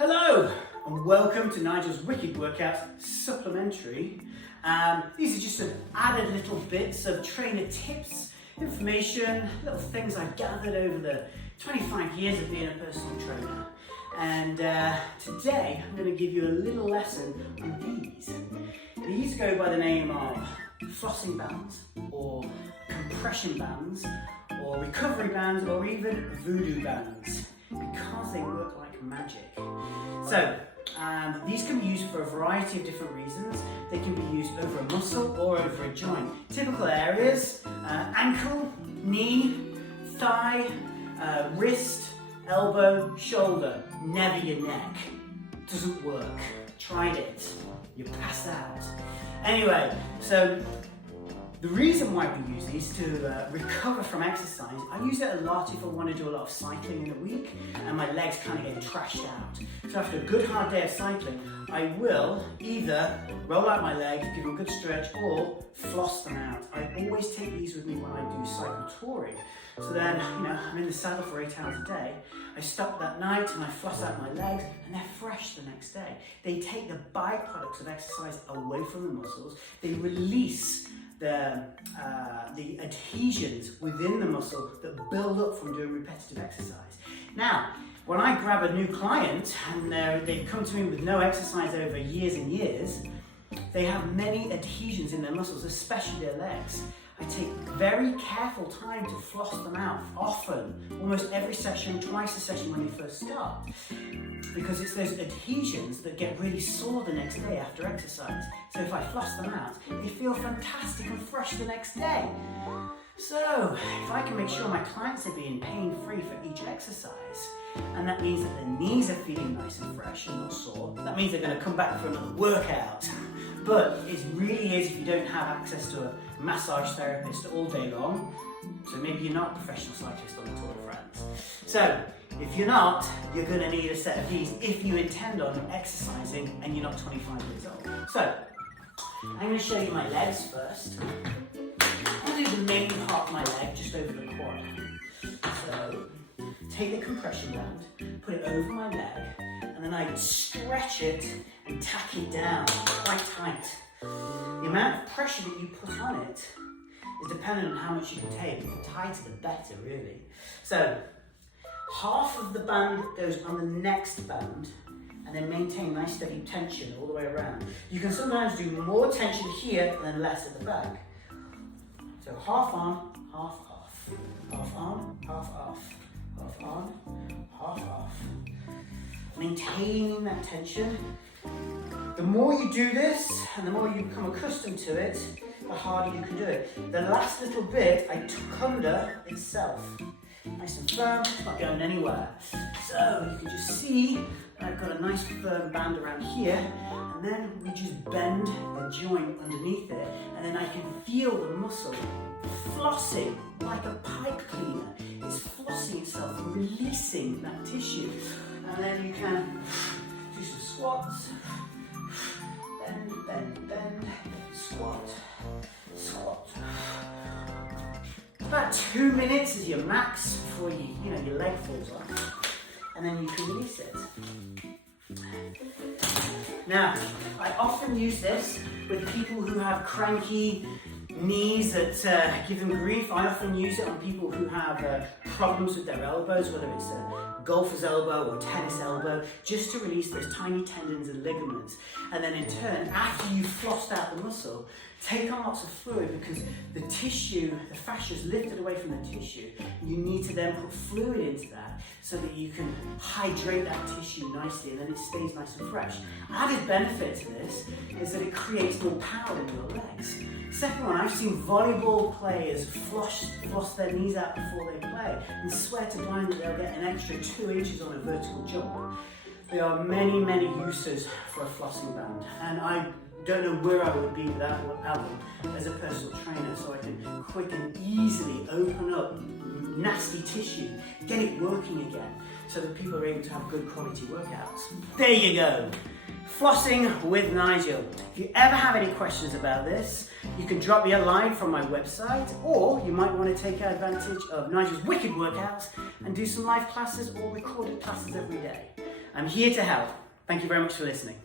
Hello and welcome to Nigel's Wicked Workouts Supplementary. These are just some added little bits of trainer tips, information, little things I've gathered over the 25 years of being a personal trainer. And today I'm going to give you a little lesson on these. These go by the name of flossing bands or compression bands or recovery bands or even voodoo bands because they work like magic. So these can be used for a variety of different reasons. They can be used over a muscle or over a joint. Typical areas, ankle, knee, thigh, wrist, elbow, shoulder, never your neck. Doesn't work. Tried it. You pass out. Anyway, so the reason why we use these to recover from exercise, I use it a lot if I want to do a lot of cycling in a week and my legs kind of get trashed out. So after a good hard day of cycling, I will either roll out my legs, give them a good stretch, or floss them out. I always take these with me when I do cycle touring. So then, I'm in the saddle for 8 hours a day. I stop that night and I floss out my legs and they're fresh the next day. They take the byproducts of exercise away from the muscles. They release the adhesions within the muscle that build up from doing repetitive exercise. Now, when I grab a new client and they've come to me with no exercise over years and years, they have many adhesions in their muscles, especially their legs. I take very careful time to floss them out, often, almost every session, twice a session when they first start. Because it's those adhesions that get really sore the next day after exercise. So if I floss them out, they feel fantastic and fresh the next day. So if I can make sure my clients are being pain-free for each exercise, and that means that their knees are feeling nice and fresh and not sore, that means they're going to come back for another workout. But it really is if you don't have access to a massage therapist all day long, so maybe you're not a professional cyclist on the Tour de France. So if you're not, you're going to need a set of these if you intend on exercising and you're not 25 years old. So I'm going to show you my legs first. I'll do the main part of my leg just over the quad. So take the compression band, put it over my leg, and then I stretch it and tack it down quite tight. The amount of pressure that you put on it is dependent on how much you can take. The tighter the better, really. So half of the band goes on the next band and then maintain nice steady tension all the way around. You can sometimes do more tension here and then less at the back. So half on, half off. Half on, half off. Half on, half off. Maintaining that tension. The more you do this and the more you become accustomed to it, the harder you can do it. The last little bit I tuck under itself. Nice and firm, it's not going anywhere. So you can just see I've got a nice firm band around here, and then we just bend the joint underneath it, and then I can feel the muscle flossing like a pipe cleaner. It's flossing itself and releasing that tissue. And then you can do some squats. Bend, bend, bend, squat, squat. About 2 minutes is your max before your leg falls off, and then you can release it. Now, I often use this with people who have cranky knees that give them grief. I often use it on people who have problems with their elbows, whether it's a golfer's elbow or tennis elbow, just to release those tiny tendons and ligaments. And then in turn, after you've flossed out the muscle, take on lots of fluid, because the tissue, the fascia is lifted away from the tissue. You need to then put fluid into that so that you can hydrate that tissue nicely and then it stays nice and fresh. Added benefit to this is that it creates more power in your legs. Second one, I've seen volleyball players floss their knees out before they play and swear to blind that they'll get an extra 2 inches on a vertical jump. There are many, many uses for a flossing band, and I don't know where I would be without them as a personal trainer, so I can quick and easily open up nasty tissue, get it working again, so that people are able to have good quality workouts. There you go. Flossing with Nigel. If you ever have any questions about this, you can drop me a line from my website, or you might want to take advantage of Nigel's Wicked Workouts and do some live classes or recorded classes every day. I'm here to help. Thank you very much for listening.